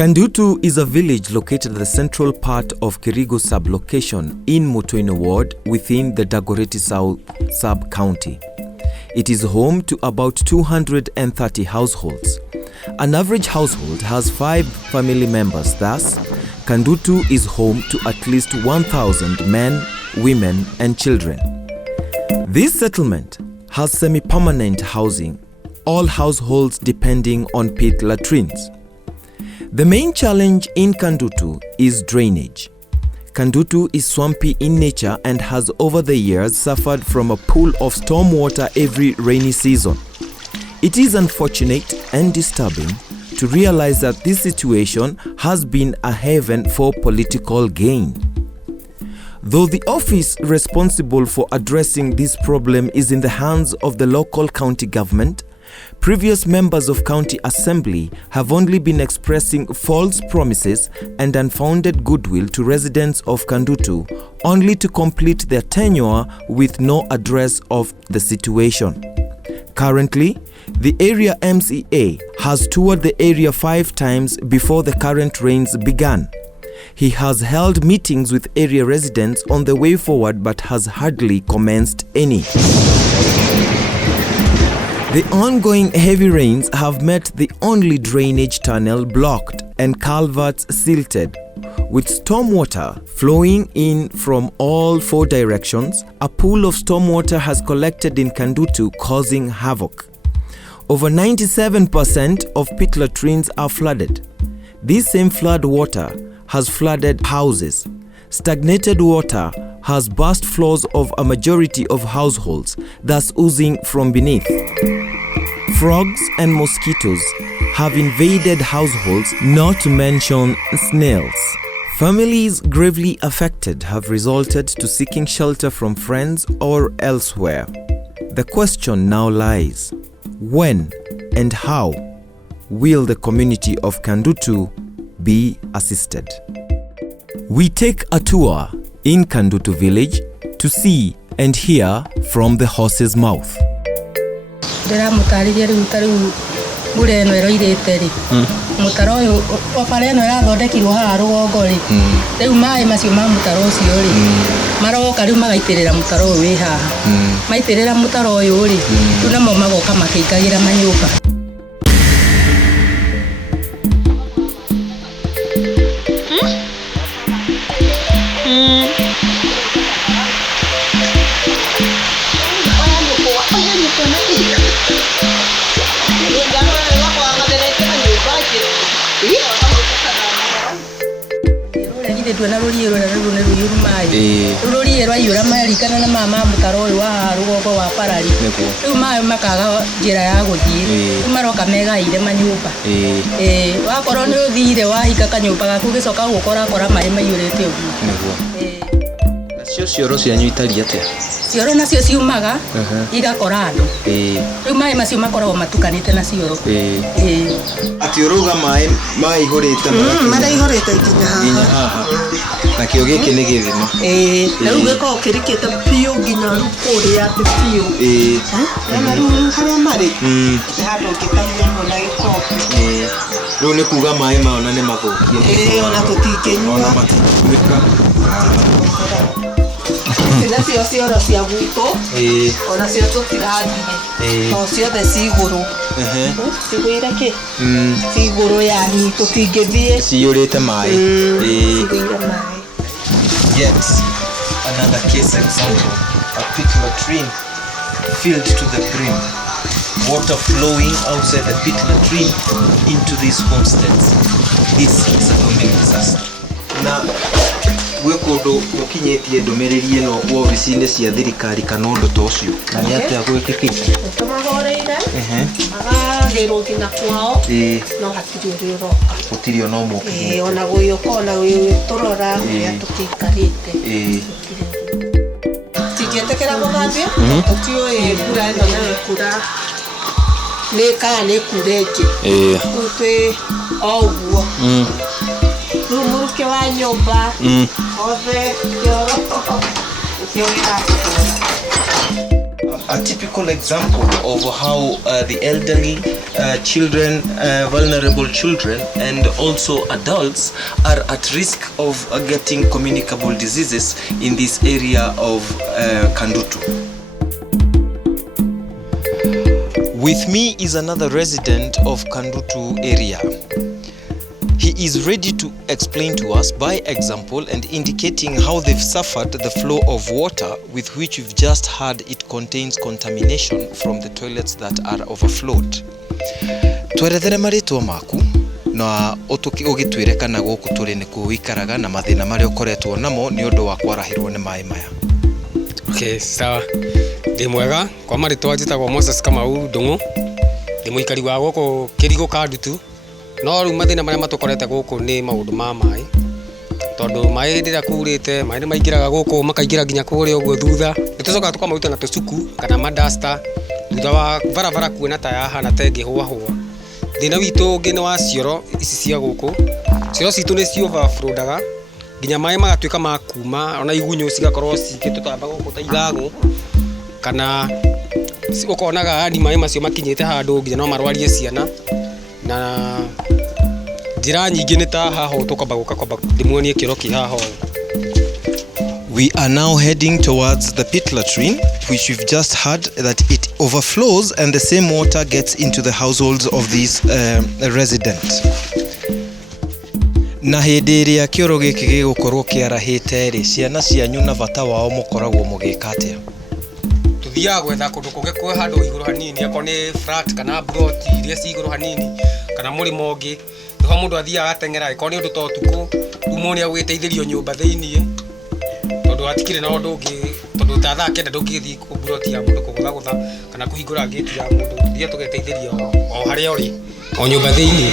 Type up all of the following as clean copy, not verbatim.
Kandutu is a village located at the central part of Kirigu sub-location in Mutu-ini ward within the Dagoretti South sub-county. It is home to about 230 households. An average household has 5 family members. Thus, Kandutu is home to at least 1,000 men, women and children. This settlement has semi-permanent housing, all households depending on pit latrines. The main challenge in Kandutu is drainage. Kandutu is swampy in nature and has over the years suffered from a pool of storm water every rainy season. It is unfortunate and disturbing to realize that this situation has been a haven for political gain. Though the office responsible for addressing this problem is in the hands of the local county government, previous members of County Assembly have only been expressing false promises and unfounded goodwill to residents of Kandutu, only to complete their tenure with no address of the situation. Currently, the area MCA has toured the area 5 times before the current rains began. He has held meetings with area residents on the way forward but has hardly commenced any. The ongoing heavy rains have met the only drainage tunnel blocked and culverts silted. With stormwater flowing in from all 4 directions, a pool of stormwater has collected in Kandutu, causing havoc. Over 97% of pit latrines are flooded. This same flood water has flooded houses. Stagnated water has burst floors of a majority of households, thus oozing from beneath. Frogs and mosquitoes have invaded households, not to mention snails. Families gravely affected have resorted to seeking shelter from friends or elsewhere. The question now lies: when and how will the community of Kandutu be assisted? We take a tour in Kandutu village to see and hear from the horse's mouth. Cioro nacio ciumaga igakora andu riu mai macio makoragwo matukanite na cioro ati uruga mai ihurite mara ihurite nginya haha na kio giki ni githima na riu giko kirikite piu nginya rukuria ati piu na riu haria mari handu ngitahia na gikopi riu ni kuga mai maona ni mathukie ona tutikinyua ona matwika nacio cioro cia gwito ona cio tutirathie no ciothe ciguru cigwire ki ciguru yani tutingithie ciurite mai cigwire mai. Yet another case example, a pit latrine filled to the brim, water flowing outside the pit latrine into these homesteads. This is a coming disaster. Now, gwekundo mukinyetie ndumiriri eno ofisi-ini cia thirikari kana undu ta ucio na ni atia gwikikite tumagoreire agagirwo nginya kwao no hatiri uri uroka gutiri ona umwe ona guyuka ona turora uria tukikarite tigetekera guthambia tutio mbura eno na kura ni kana kureki twi oguo Rumuruke wa nyumba ove yoro a typical example of how the elderly, children, vulnerable children, and also adults are at risk of getting communicable diseases in this area of Kandutu. With me is another resident of Kandutu area. He is ready to explain to us by example and indicating how they've suffered the flow of water with which we've just heard it contains contamination from the toilets that are overflowed. Twerethere maritwa maku na ugitwire kana guku turi ni kuikaraga na mathina mari ukoretwo namo ni undu wa kwarahirwo ni mai maya. Okay, sawa. Ndi mwega kwa maritwa njitagwo Moses Kamau Ndungu. Ndi muikari wa guku Kirigu Kandutu. No riu mathina maria matukorete guku ni maundu ma mai. Tondu mai ndira kurite, mai ni maingiraga guku makaingira nginya kuria uguo thutha. Nitucoka tukamaruta na tucuku kana madasta. Thutha wa barabara kuona ta yahana ta ingihwa hwa. Thina witu ungi ni wa cioro ici cia guku. Cioro citu ni ci overflowdaga. Nginya mai magatuika ma kuma, ona igunyu cigakorwo cigitutamba guku ta igago. Kana ukonaga hadi mai macio makinyite handu nginya no marwarie ciana. Na njira nyingi ni ta haho tukamba guka ndimuonie kiro ki haho. We are now heading towards the pit latrine, which we've just heard that it overflows and the same water gets into the households of these residents. Na hindi iria kioro giki gigukorwo kiarahite ri ciana cianyu na bata wao mukoragwo mugika atia? Tuthiaga gwetha kundu kugekwe handu iguru hanini ako ni flat kana brot iria ci iguru hanini kana murimo ungi ndio mundu athiaga atengera iko ni undu to tuku umoni agwiteithirio nyumba thiini tondu atikire na undu ungi tondu ta thaa kenda ndungithii ku brot ya mundu kugutha kana kuhingura gate ya mundu thia tugeteithirio o haria uri o nyumba thiini.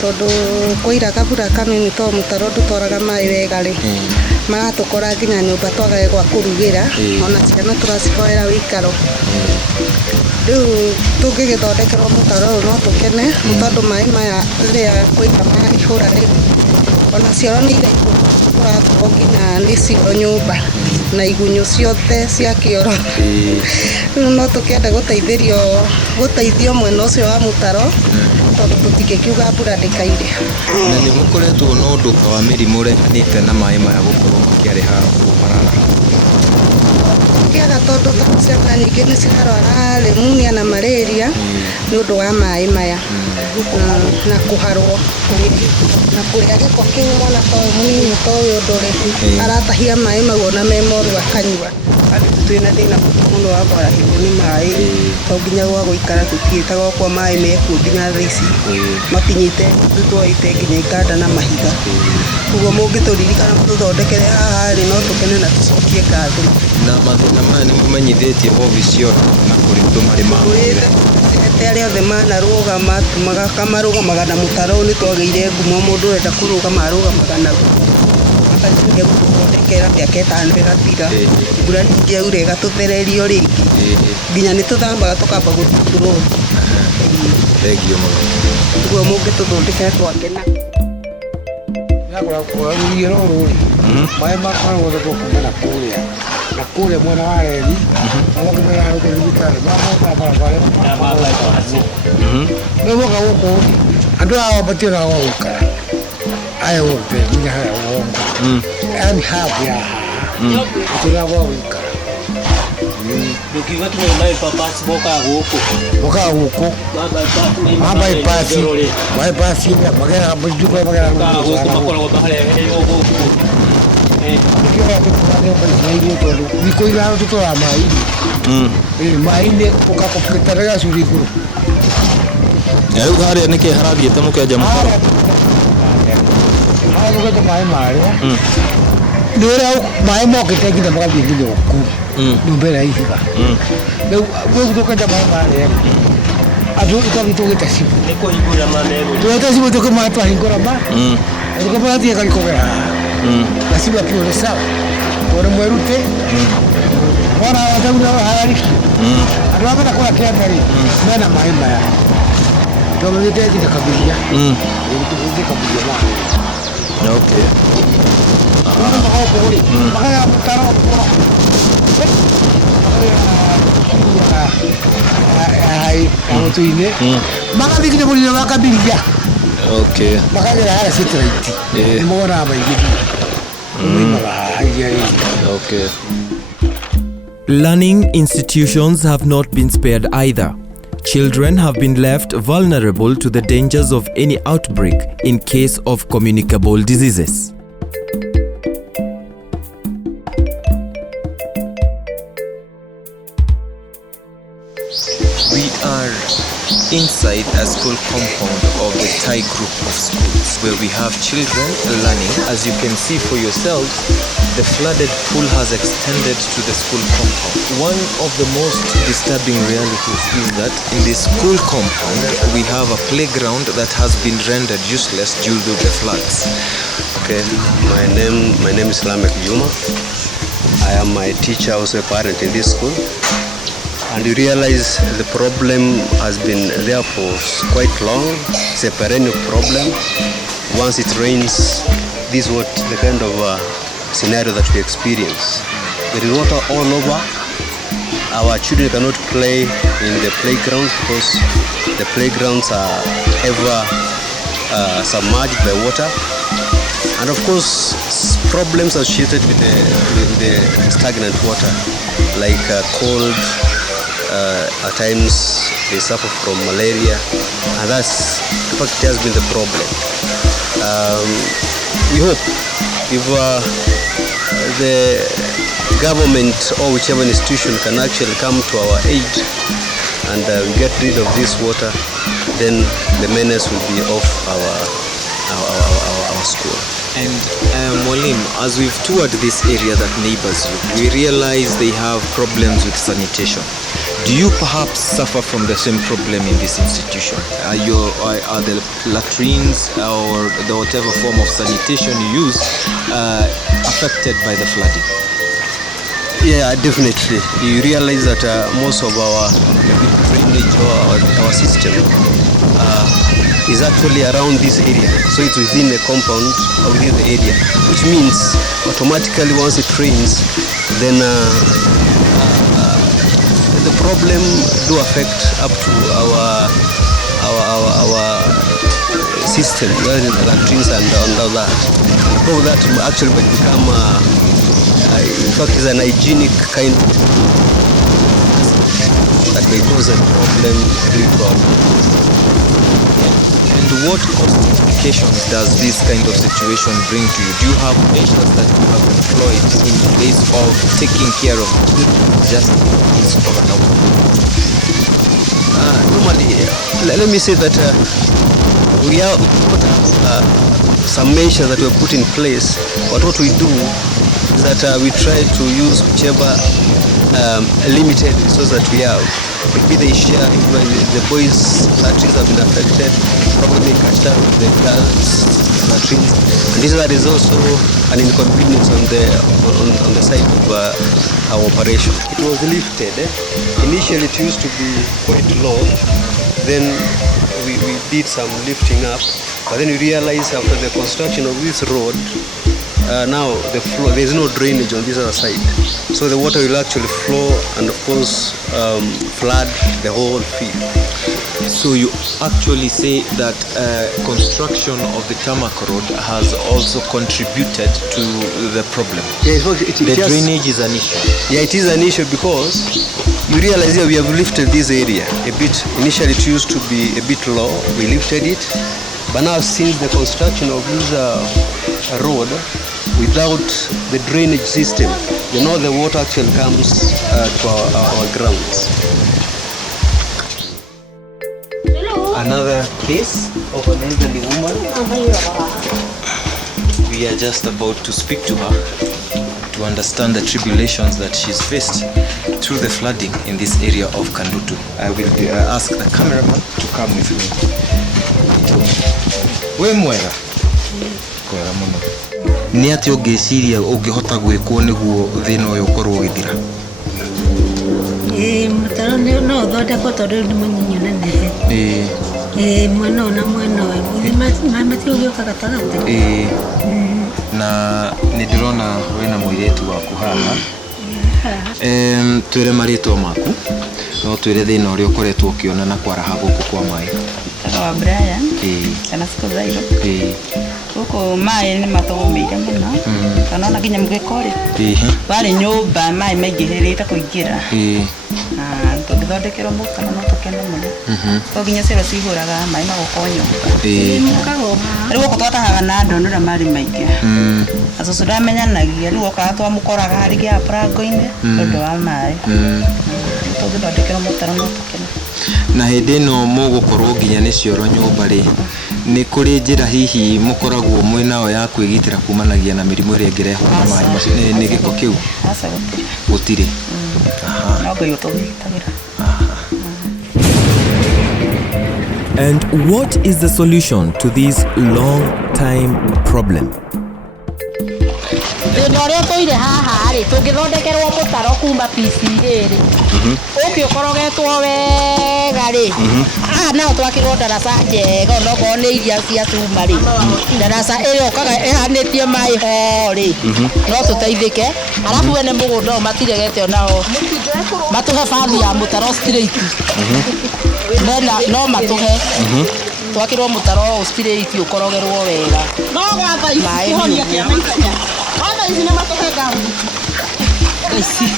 Tondu koira kabura kanini to mutaro ndutoraga mai wega ri magatukora nginya nyumba twagae gwa kurugira ona ciana turacihoera wikaro. Riu tungigithondekerwo mutaro no tukene tondu mai maya riria koira mahura ri ona cioro ni irakorwo nginya ni cio nyumba na igunyu ciothe cia kioro. Riu no tukende guteithio mwena ucio wa mutaro tondu tutikiuga mbura ndikaire. Na ni mukoretwo no undu wa mirimu rehanite na mai maya gukorwo makiareha marara. Kiaga tondu ciana nyingi ni cirarwara pneumonia na malaria ni undu wa mai maya na kuharwo na kuria giko kiu mwana to munini to yodore aratahia mai mau na memoru akanyua. Twina thina muno wa kwarahirwo ni mai to nginya gwa guikara tutiitaga kwa mai meku nginya thaici makinyite tutwaite nginya ikanda na mahiga. Uguo mungituririkana mututhondekere haha ri no tukene na tucokie ngatho. Na mathina maya ni mumenyithitie oficio na kuritu mari ma aria othe manarugama kamarugamaga na mutaro ni twageire ngumo mundu urenda kurugama arugamaga naguo akacinge guthondekera miaka itano igatira mbura nyingi aura igatuthererio ringi nginya ni tuthambaga tukamba guthurwo. Thengio muno. Uguo mungituthondekera twakena. Nyagura kwa ngiro ruri mai makoragwo kumana kuria mwena wa reri amukimera ruko ribitari mama barabara ndoka huko andu hao batira wao ukara ayo wote ni haya wongo yani hapo ya batira wao ukara Ukiwa tu mai papas boka huko baba ipasi ya magera bujuko magera huko makoro bahare huko niko ila tuto ya mai mai ne ukakopketarega surikuru Eyo gari nike harathie ta mukenja mukoro hayo kwa mai ndora mai mokete nginya magathie nginya ku ndumbera ihiga wewe kutoka mai adu ikavitogeta simu niko igura maneno tuweta simu toka matu ahingora ma tukapata tia kalikogera basiba pio sawa kwa mwerute wana watauna hayariki adu hapa kwa kemeri mena maima ya Toma de tete de cabiria. De cabiria lá. Okay. Mutu-ini. Maka bikin boleh maka bilia. Okay. Maka dia ada sitraiti. Mora apa gitu. Okay. Learning institutions have not been spared either. Children have been left vulnerable to the dangers of any outbreak in case of communicable diseases. We are inside a school compound of the Thai group of schools where we have children learning. As you can see for yourselves, the flooded pool has extended to the school compound. One of the most disturbing realities is that in the school compound we have a playground that has been rendered useless due to the floods. Okay, my name is Lamek Juma. I am a teacher, also a parent in this school. And you realize the problem has been there for quite long. It's a perennial problem. Once it rains, this is what the kind of scenario that we experience. There is water all over. Our children cannot play in the playgrounds because the playgrounds are ever submerged by water. And of course, problems associated with the stagnant water, like cold. At times they suffer from malaria, and that's in fact it has been the problem. We hope if the government or whichever institution can actually come to our aid and get rid of this water, then the menace will be off our school. And Molim, as we've toured this area that neighbors you, we realize they have problems with sanitation. Do you perhaps suffer from the same problem in this institution? Are the latrines or the whatever form of sanitation you use affected by the flooding? Yeah, definitely. You realize that most of our drainage or our system is actually around this area. So it's within the compound or within the area, which means automatically once it rains, then the problem do affect up to our system, the latrines and all that. So that actually might become, in fact, is an hygienic kind that may cause a problem. And what cost implications does this kind of situation bring to you? Do you have measures that you have employed in place of taking care of just this of an outbreak? Normally, let me say that we have some measures that we have put in place, but what we do is that we try to use whichever limited resources that we have. Maybe they share, if the boys' latrines have been affected, probably they catch up with the girls' latrines. And that is also an inconvenience on the side of our operation. It was lifted. Initially it used to be quite low. Then we did some lifting up. But then we realized after the construction of this road, now the flow, there is no drainage on this other side, so the water will actually flow and of course flood the whole field. So you actually say that construction of the tarmac road has also contributed to the problem? Yeah, the drainage is an issue. Yeah, it is an issue because you realize that we have lifted this area a bit. Initially it used to be a bit low, we lifted it, but now since the construction of this road, without the drainage system, the water actually comes to our grounds. Another case of an elderly woman. We are just about to speak to her to understand the tribulations that she's faced through the flooding in this area of Kandutu. I will ask the cameraman to come with me. We mwega? Kwega muno. Nĩ atĩ ũngĩciria ũngĩhota gwĩkwo nĩguo thĩna ũyũ ũkorwo ũgĩthira? Mũtaro no ũthondekwo tondũ nĩ mũnyinyi nene. Mwena na mwena matio gioka gatagate. Na nĩ ndĩrona wĩna mũirĩtu waku haha. Twĩre marĩtwa maku no twĩre thĩna ũrĩa ũkoretwo ũkĩona na kwaraha gũkũ kwa maĩ. Wa Brian kana siku zairo gũkũ maĩ nĩ matũgũmĩire mũno kana ona nginya mũgĩkore barĩ nyũmba maĩ maingĩhĩrĩte kũingĩra na tũgĩthondekerwo mũkana no tũkene mũno to nginya cero cihũraga maĩ magũkonyũka rĩu gũkũ twatahaga na ndonora marĩ maingĩ na cũcũ ndamenyanagia rĩu okaga twamũkoraga harĩ gĩa brango-inĩ tondũ wa maĩ tũgĩthondekerwo mũtaro no tũkene. Na hĩndĩ ĩno mũgũkorwo nginya nĩ cioro nyũmba rĩ, nĩ kũrĩ njĩra hihi mũkoragwo mwĩnao ya kwĩgitĩra kumanagia na mĩrimũ ĩrĩa ĩngĩrehwo na maĩ nĩ gĩko kĩu? Aca gũtirĩ. No ngũyũ tũgĩtagĩra. And what is the solution to this long time problem? Thĩna ũrĩa tũire haha rĩ tũngĩthondekerwo mũtaro kuma PCA rĩ ũkĩũkorogetwo wega rĩ nao twakĩrwo ndaraca njega onokorwo nĩ iria cia cuma rĩ ndaraca ĩyo ũkaga ĩhanĩtie maĩ ho rĩ no tũteithĩke arabu wene mũgũnda ũyũ matiregete onao matũhe bathi ya mũtaro straight no matũhe twakĩrwo mũtaro ũyũ straight ũkorogerwo wega no gwatha ihonia kĩa maitanya ona ici nĩ matũhe ngamu ici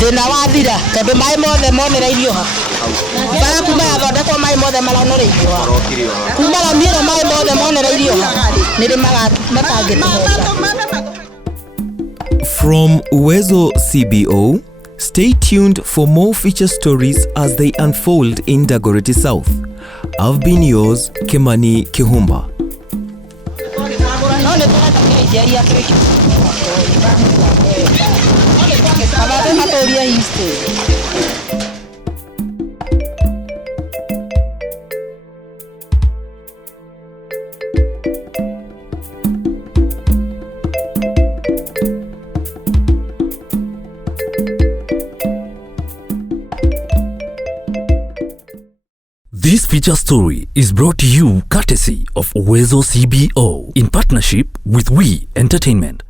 thĩna wathira tondũ maĩ mothe monereirio ha bara kuma yathondekwo maĩ mothe maronereirio ha kuma ramĩro maĩ mothe monereirio ha nĩrĩ matangĩtũhota. From Uwezo CBO, stay tuned for more feature stories as they unfold in Dagoretti South. I've been yours, Kimani Kihumba. This feature story is brought to you courtesy of Uwezo CBO in partnership with We Entertainment.